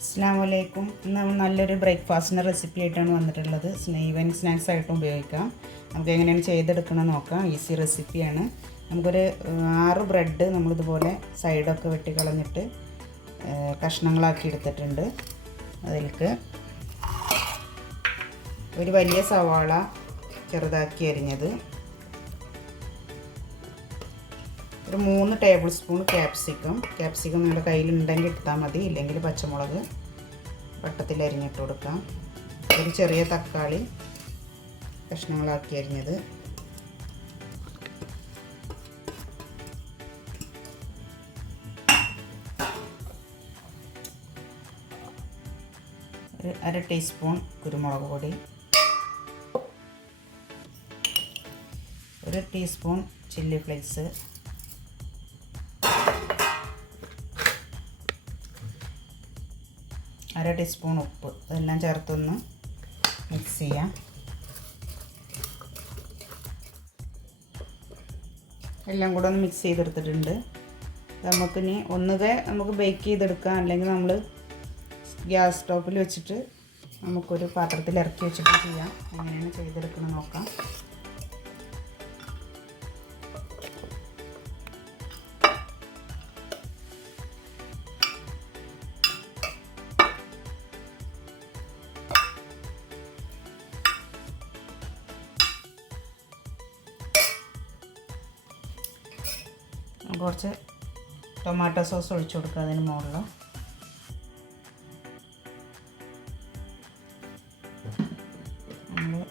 അസ്സലാമു ഇന്ന് നല്ലൊരു ബ്രേക്ക്ഫാസ്റ്റിൻ്റെ റെസിപ്പി ആയിട്ടാണ് വന്നിട്ടുള്ളത്. ഈവനിങ് സ്നാക്സ് ആയിട്ടും ഉപയോഗിക്കാം. നമുക്ക് എങ്ങനെയാണ് ചെയ്തെടുക്കണം നോക്കാം. ഈസി റെസിപ്പിയാണ്. നമുക്കൊരു 6 ബ്രെഡ് നമ്മളിതുപോലെ സൈഡൊക്കെ വെട്ടിക്കളഞ്ഞിട്ട് കഷ്ണങ്ങളാക്കി എടുത്തിട്ടുണ്ട്. അതിലേക്ക് ഒരു വലിയ സവാള ചെറുതാക്കി അരിഞ്ഞത്, ഒരു 3 ടേബിൾ സ്പൂൺ ക്യാപ്സിക്കം നിങ്ങളുടെ കയ്യിലുണ്ടെങ്കിൽ എടുത്താൽ മതി, ഇല്ലെങ്കിൽ പച്ചമുളക് വട്ടത്തിൽ അരിഞ്ഞിട്ട് കൊടുക്കാം. ഒരു ചെറിയ തക്കാളി കഷ്ണങ്ങളാക്കി അരിഞ്ഞത്, ഒരു 1/2 ടീസ്പൂൺ കുരുമുളക് പൊടി, 1 ടീസ്പൂൺ ചില്ലി ഫ്ലേക്സ്, 1/2 ടീസ്പൂൺ ഉപ്പ്. ഇതെല്ലാം ചേർത്തൊന്ന് മിക്സ് ചെയ്യാം. എല്ലാം കൂടെ ഒന്ന് മിക്സ് ചെയ്തെടുത്തിട്ടുണ്ട്. നമുക്കിനി നമുക്ക് ബേക്ക് ചെയ്തെടുക്കാം, അല്ലെങ്കിൽ നമ്മൾ ഗ്യാസ് സ്റ്റോപ്പിൽ വെച്ചിട്ട് നമുക്കൊരു പാത്രത്തിൽ ഇറക്കി വെച്ചിട്ട് ചെയ്യാം. എങ്ങനെയാണ് ചെയ്തെടുക്കണം നോക്കാം. കുറച്ച് ടൊമാറ്റോ സോസ് ഒഴിച്ചു കൊടുക്കുക അതിന് മുകളിൽ. നമ്മൾ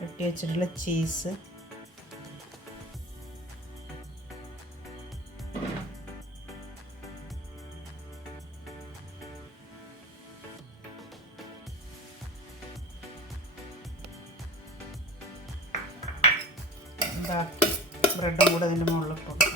വെട്ടി വെച്ചിട്ടുള്ള ചീസ്, ബാക്കി ബ്രെഡും കൂടെ അതിൻ്റെ മുകളിൽ ഇട്ട് കൊടുക്കാം.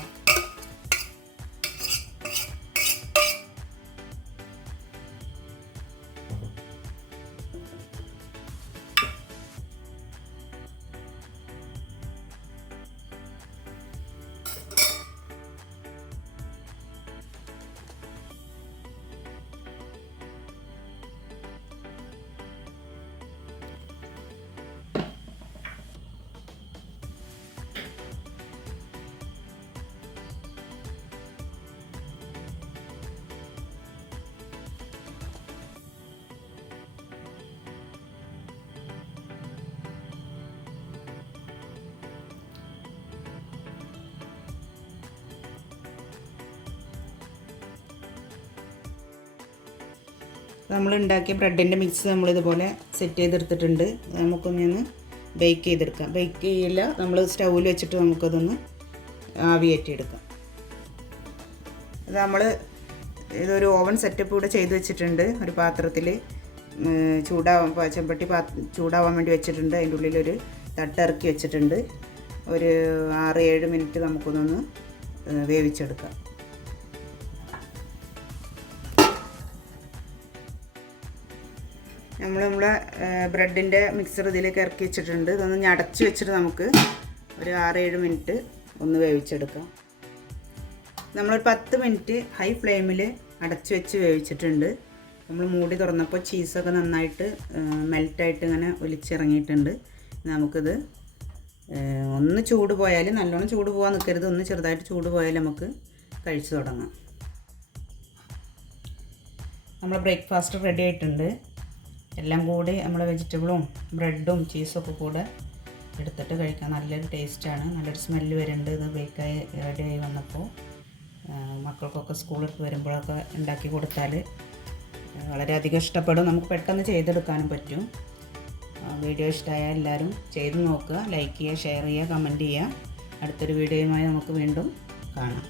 നമ്മൾ ഉണ്ടാക്കിയ ബ്രെഡിൻ്റെ മിക്സ് നമ്മളിതുപോലെ സെറ്റ് ചെയ്തെടുത്തിട്ടുണ്ട്. നമുക്കൊന്ന് ബേക്ക് ചെയ്തെടുക്കാം. ബേക്ക് ചെയ്യില്ല, നമ്മൾ സ്റ്റൗവിൽ വെച്ചിട്ട് നമുക്കതൊന്ന് ആവിയേറ്റിയെടുക്കാം. ഇതൊരു ഓവൻ സെറ്റപ്പ് കൂടെ ചെയ്ത് വെച്ചിട്ടുണ്ട്. ഒരു പാത്രത്തിൽ ചെമ്പട്ടി ചൂടാവാൻ വേണ്ടി വെച്ചിട്ടുണ്ട്. അതിൻ്റെ ഉള്ളിലൊരു തട്ട് ഇറക്കി വെച്ചിട്ടുണ്ട്. ഒരു 6-7 മിനിറ്റ് നമുക്കൊന്ന് വേവിച്ചെടുക്കാം. നമ്മളെ ബ്രെഡിൻ്റെ മിക്സർ ഇതിലേക്ക് ഇറക്കി വെച്ചിട്ടുണ്ട്. ഇതൊന്ന് അടച്ച് വെച്ചിട്ട് നമുക്ക് ഒരു 6-7 മിനിറ്റ് ഒന്ന് വേവിച്ചെടുക്കാം. നമ്മളൊരു 10 മിനിറ്റ് ഹൈ ഫ്ലെയിമിൽ അടച്ച് വെച്ച് വേവിച്ചിട്ടുണ്ട്. നമ്മൾ മൂടി തുറന്നപ്പോൾ ചീസൊക്കെ നന്നായിട്ട് മെൽറ്റായിട്ട് ഇങ്ങനെ ഒലിച്ചിറങ്ങിയിട്ടുണ്ട്. നമുക്കിത് ഒന്ന് ചൂട് പോയാൽ, നല്ലോണം ചൂട് പോകാൻ നിൽക്കരുത്, ഒന്ന് ചെറുതായിട്ട് ചൂട് പോയാൽ നമുക്ക് കഴിച്ചു തുടങ്ങാം. നമ്മളെ ബ്രേക്ക്ഫാസ്റ്റ് റെഡി ആയിട്ടുണ്ട്. എല്ലാം കൂടി നമ്മൾ വെജിറ്റബിളും ബ്രെഡും ചീസൊക്കെ കൂടെ എടുത്തിട്ട് കഴിക്കാൻ നല്ലൊരു ടേസ്റ്റാണ്. നല്ലൊരു സ്മെല്ല് വരുന്നുണ്ട്. ഇത് ബേക്കായി റെഡിയായി വന്നപ്പോൾ മക്കൾക്കൊക്കെ സ്കൂളിൽ വരുമ്പോഴൊക്കെ ഉണ്ടാക്കി കൊടുത്താൽ വളരെയധികം ഇഷ്ടപ്പെടും. നമുക്ക് പെട്ടെന്ന് ചെയ്തെടുക്കാനും പറ്റും. വീഡിയോ ഇഷ്ടമായാൽ എല്ലാവരും ചെയ്ത് നോക്കുക. ലൈക്ക് ചെയ്യുക, ഷെയർ ചെയ്യുക, കമൻറ്റ് ചെയ്യുക. അടുത്തൊരു വീഡിയോയുമായി നമുക്ക് വീണ്ടും കാണാം.